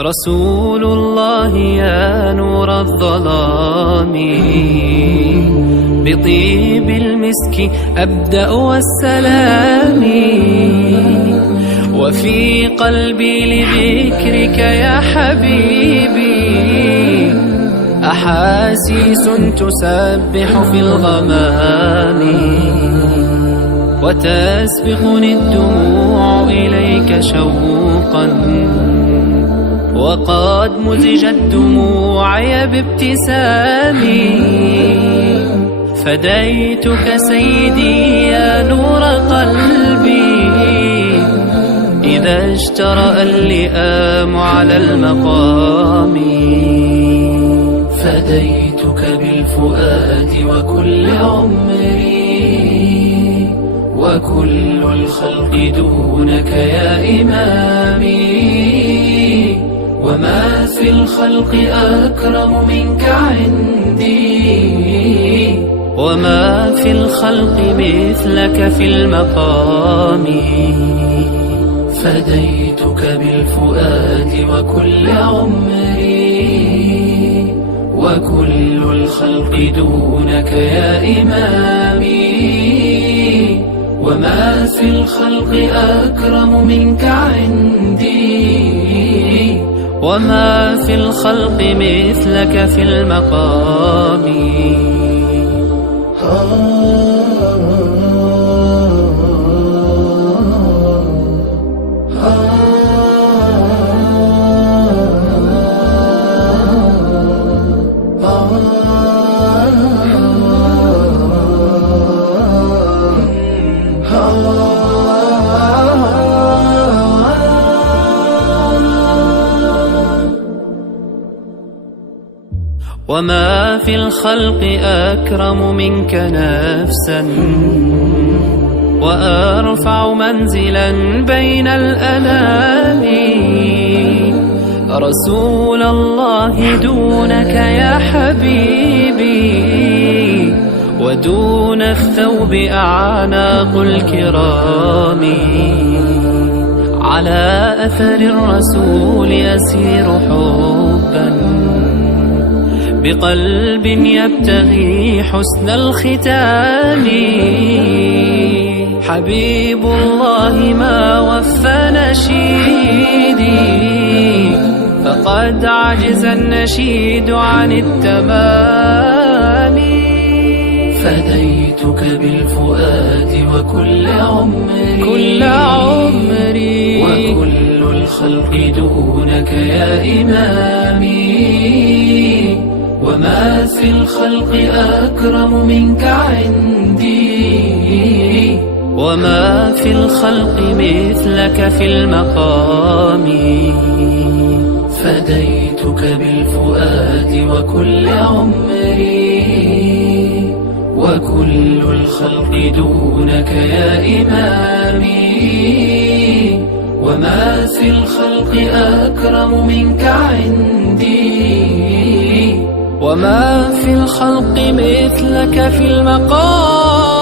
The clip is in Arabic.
رسول الله يا نور الظلام، بطيب المسك أبدأ والسلام، وفي قلبي لذكرك يا حبيبي أحاسيس تسبح في الغمام، وتسبقني الدموع إليك شوقا، وقد مزجت دموعي بابتسامي، فديتك سيدي يا نور قلبي إذا اشترأ اللئام على المقام، فديتك بالفؤاد وكل عمري، وكل الخلق دونك يا إمامي، وما في الخلق أكرم منك عندي، وما في الخلق مثلك في المقام، فديتك بالفؤاد وكل عمري، وكل الخلق دونك يا إمامي، وما في الخلق أكرم منك عندي، وما في الخلق مثلك في المقام. وما في الخلق أكرم منك نفسا، وأرفع منزلا بين الأنام، رسول الله دونك يا حبيبي، ودون الثوب أعناق الكرام، على أثر الرسول أسير حبا، بقلب يبتغي حسن الختام، حبيب الله ما وفى نشيدي، فقد عجز النشيد عن التمام، فديتك بالفؤاد وكل عمري، وكل الخلق دونك يا إمامي، وما في الخلق أكرم منك عندي، وما في الخلق مثلك في المقام، فديتك بالفؤاد وكل عمري، وكل الخلق دونك يا إمامي، وما في الخلق أكرم منك عندي، وما في الخلق مثلك في المقام.